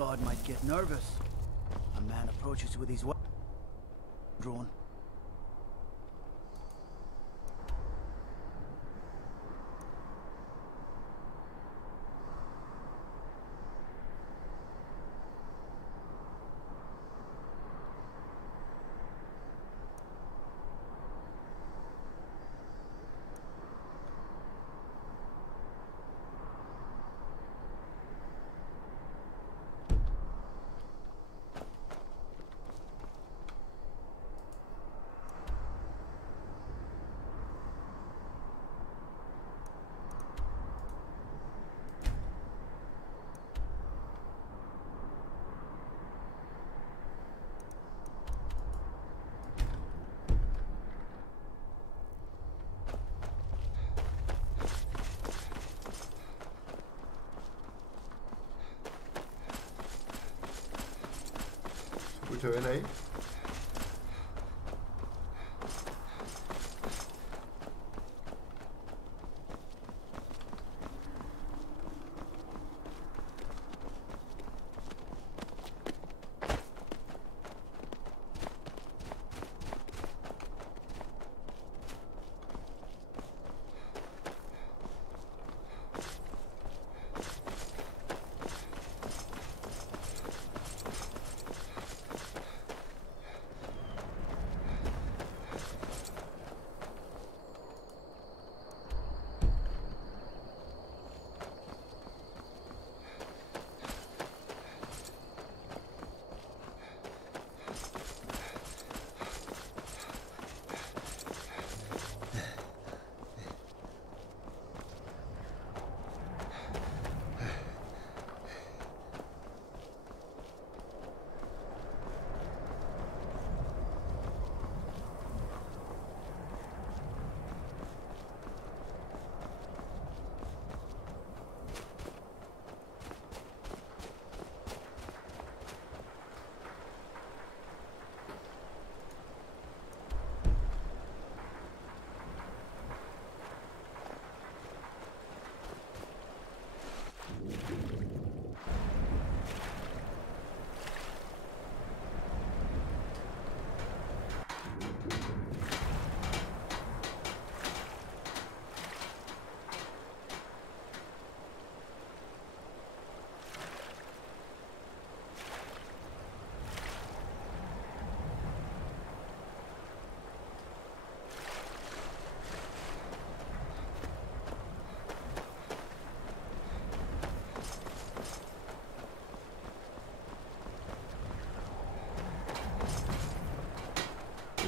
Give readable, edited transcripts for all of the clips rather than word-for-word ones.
god might get nervous. A man approaches with his weapon drawn. Moeten we in één?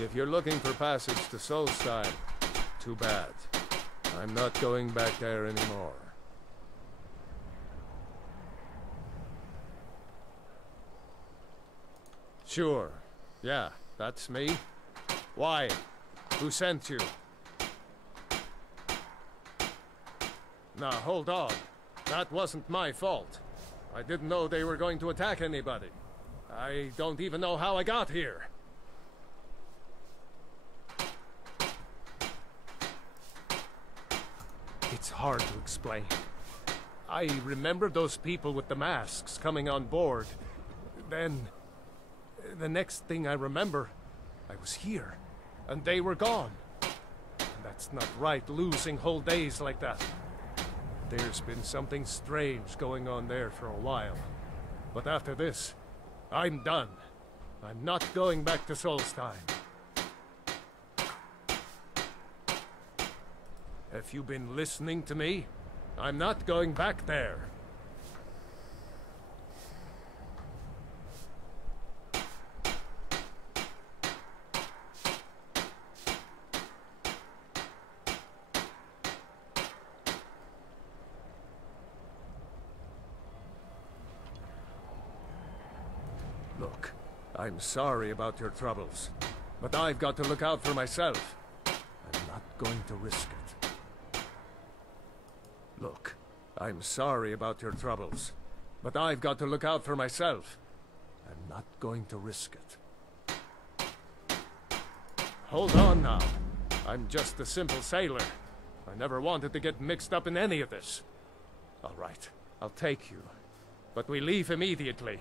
If you're looking for passage to Solstein, too bad. I'm not going back there anymore. Sure. Yeah, that's me. Why? Who sent you? Now, hold on. That wasn't my fault. I didn't know they were going to attack anybody. I don't even know how I got here. It's hard to explain. I remember those people with the masks coming on board. Then, the next thing I remember, I was here, and they were gone. And that's not right, losing whole days like that. There's been something strange going on there for a while. But after this, I'm done. I'm not going back to Solstein. Have you been listening to me? I'm not going back there. Look, I'm sorry about your troubles, but I've got to look out for myself. I'm not going to risk it. Look, I'm sorry about your troubles, but I've got to look out for myself. I'm not going to risk it. Hold on now. I'm just a simple sailor. I never wanted to get mixed up in any of this. All right, I'll take you. But we leave immediately.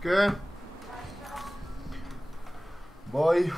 ¿Qué? Voy.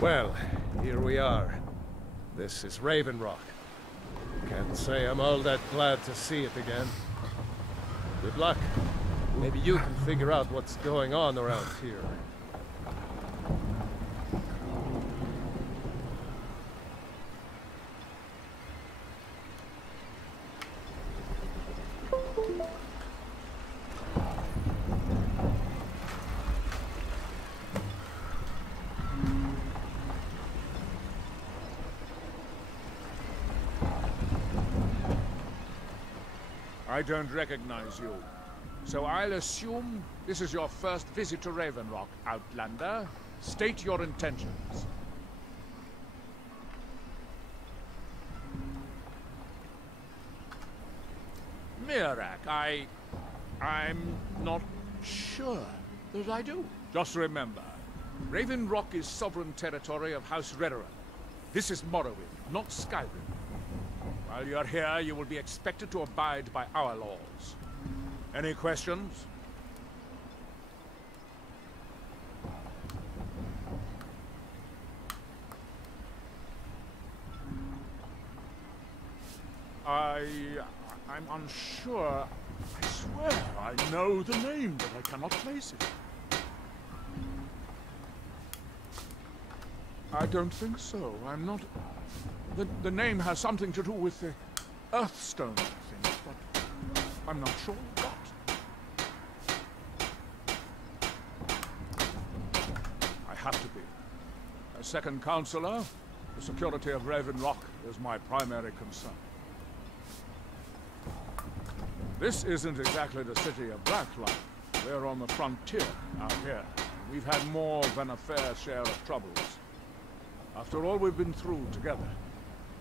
Well, here we are. This is Raven Rock. Can't say I'm all that glad to see it again. Good luck. Maybe you can figure out what's going on around here. I don't recognize you. So I'll assume this is your first visit to Raven Rock, Outlander. State your intentions. Mirak, I'm not sure that I do. Just remember, Raven Rock is sovereign territory of House Redoran. This is Morrowind, not Skyrim. While you're here, you will be expected to abide by our laws. Any questions? I'm unsure. I swear I know the name, but I cannot place it. I don't think so. I'm not... The name has something to do with the Earthstone, I think, but I'm not sure what. I have to be. As second counselor, the security of Raven Rock is my primary concern. This isn't exactly the city of Blacklight. We're on the frontier out here. We've had more than a fair share of troubles. After all we've been through together,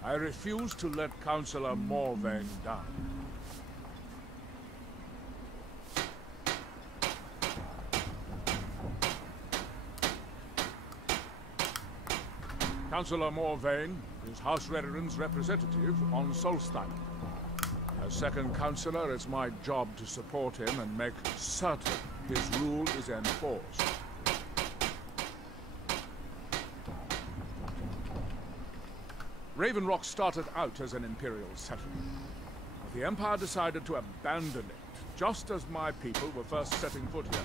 I refuse to let Councillor Morvain down. Councillor Morvain is House Redoran's representative on Solstein. As second councillor, it's my job to support him and make certain his rule is enforced. Raven Rock started out as an Imperial settlement, but the Empire decided to abandon it, just as my people were first setting foot here.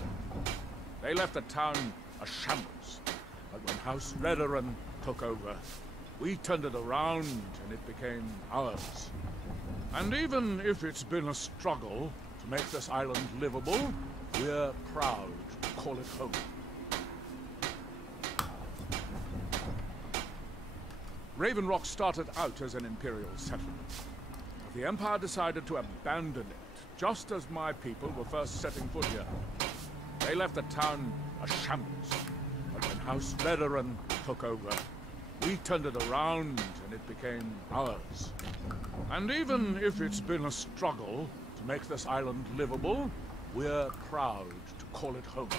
They left the town a shambles, but when House Redoran took over, we turned it around and it became ours. And even if it's been a struggle to make this island livable, we're proud to call it home. Raven Rock started out as an Imperial settlement, but the Empire decided to abandon it, just as my people were first setting foot here. They left the town a shambles, but when House Redoran took over, we turned it around and it became ours. And even if it's been a struggle to make this island livable, we're proud to call it home.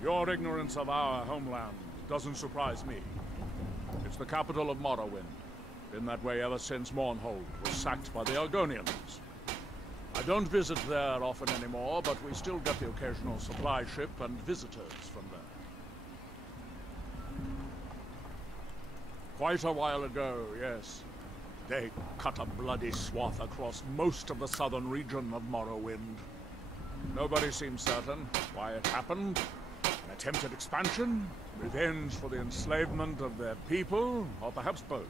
Your ignorance of our homeland doesn't surprise me. It's the capital of Morrowind. Been that way ever since Mournhold was sacked by the Argonians. I don't visit there often anymore, but we still get the occasional supply ship and visitors from there. Quite a while ago, yes. They cut a bloody swath across most of the southern region of Morrowind. Nobody seems certain why it happened. An attempted expansion, revenge for the enslavement of their people, or perhaps both.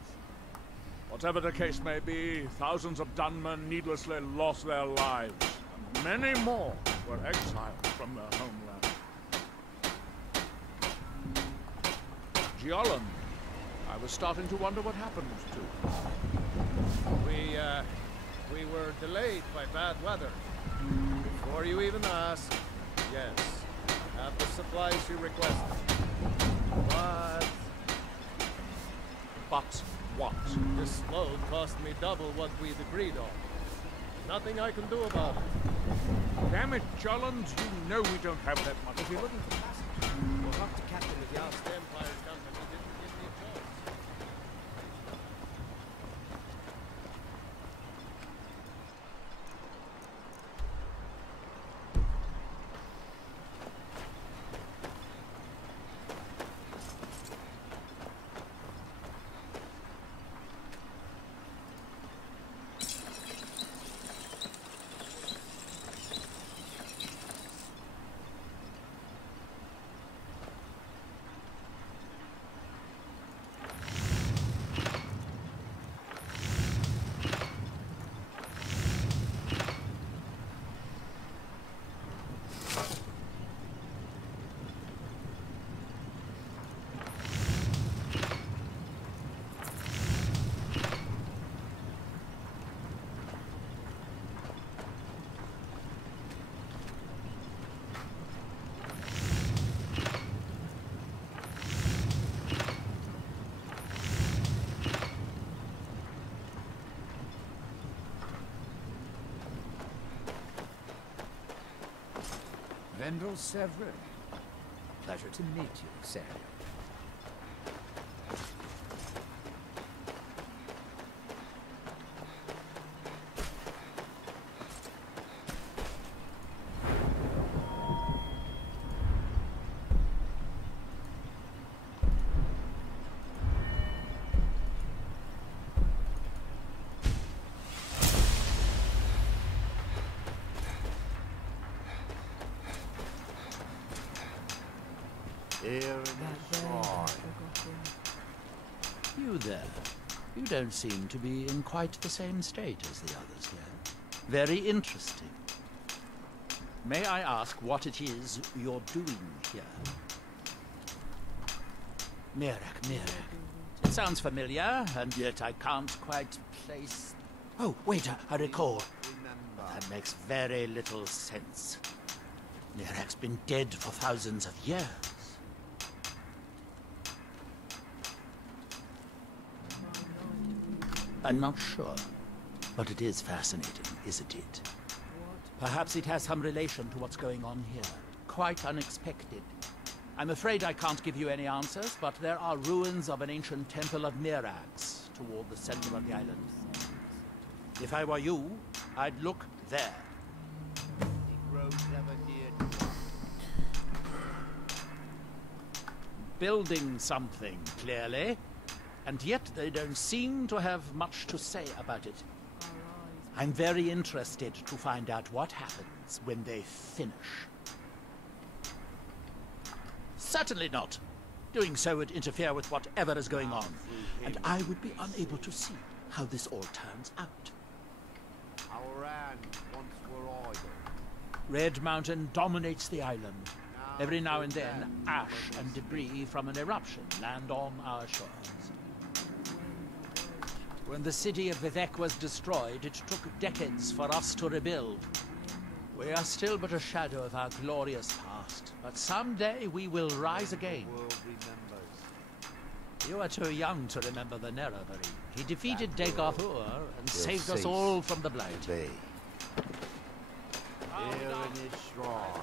Whatever the case may be, thousands of Dunmen needlessly lost their lives, and many more were exiled from their homeland. Giolland, I was starting to wonder what happened to. We were delayed by bad weather. Before you even ask, yes, I have the supplies you requested. But what? This load cost me double what we'd agreed on. Nothing I can do about it. Damn it, Giolland, you know we don't have that much. If you're looking for passengers, we'll have to captain the yacht. The Empire's company didn't give me a choice. Mendel Severin. Pleasure to meet you, Samuel. You there. You don't seem to be in quite the same state as the others here. Very interesting. May I ask what it is you're doing here? Mirak. It sounds familiar, and yet I can't quite place... Oh, wait, I recall. That makes very little sense. Mirak's been dead for thousands of years. I'm not sure, but it is fascinating, isn't it? Perhaps it has some relation to what's going on here. Quite unexpected. I'm afraid I can't give you any answers, but there are ruins of an ancient temple of Mirax toward the center of the island. If I were you, I'd look there. Building something, clearly. And yet they don't seem to have much to say about it. I'm very interested to find out what happens when they finish. Certainly not. Doing so would interfere with whatever is going on, and I would be unable to see how this all turns out. Our hand once were idle. Red Mountain dominates the island. Every now and then, ash and debris from an eruption land on our shores. When the city of Vivek was destroyed, it took decades for us to rebuild. We are still but a shadow of our glorious past, but someday we will rise again. The world remembers. You are too young to remember the Nerevari. He defeated Dagorhur and saved us all from the Blight. Here in his shrine.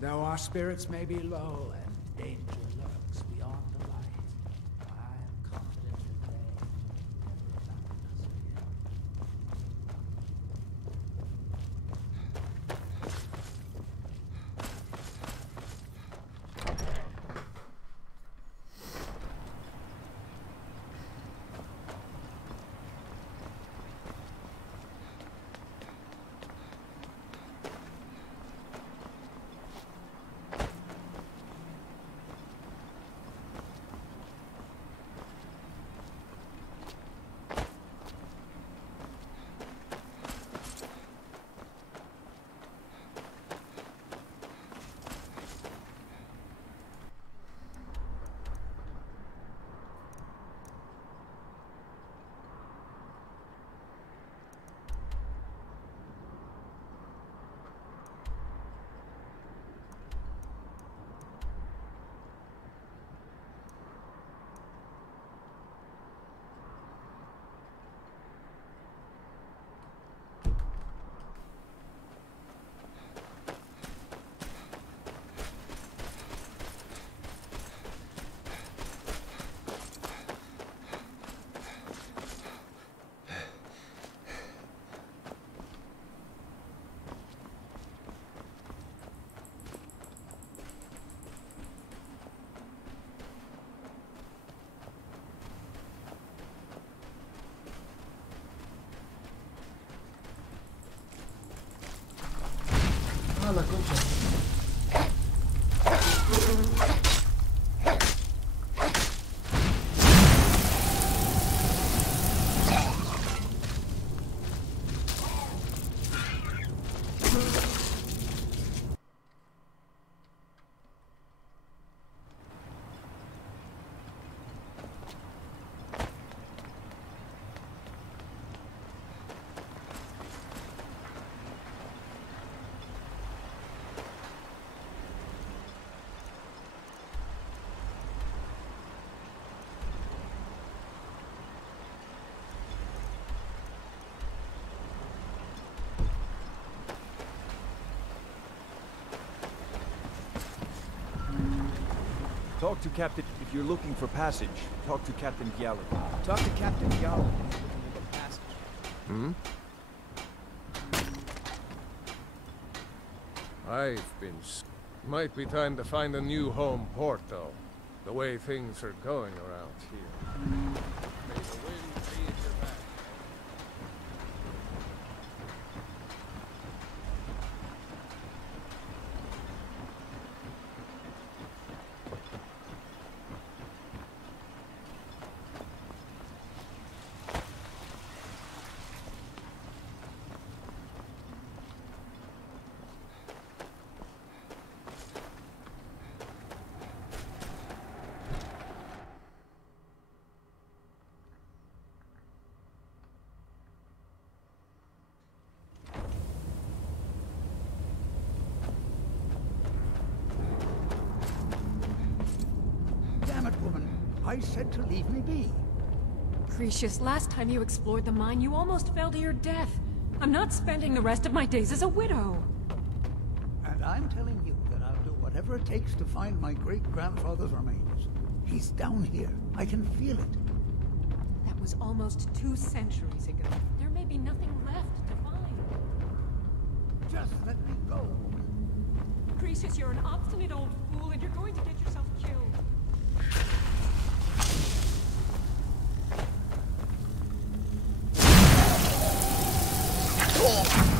Though our spirits may be low and danger lurks beyond the light, I am confident that they never abandon us again. Talk to Captain... If you're looking for passage, talk to Captain Giallo. Talk to Captain Giallo if you're looking for the passage. Hmm? I've been... Might be time to find a new home port, though. The way things are going around here. May the wind be at your back. Damn it, woman. I said to leave me be. Precious, last time you explored the mine, you almost fell to your death. I'm not spending the rest of my days as a widow. And I'm telling you that I'll do whatever it takes to find my great-grandfather's remains. He's down here. I can feel it. That was almost 2 centuries ago. There may be nothing left to find. Just let me go, woman. Precious, you're an obstinate old fool, and you're going to get yourself killed. Oh!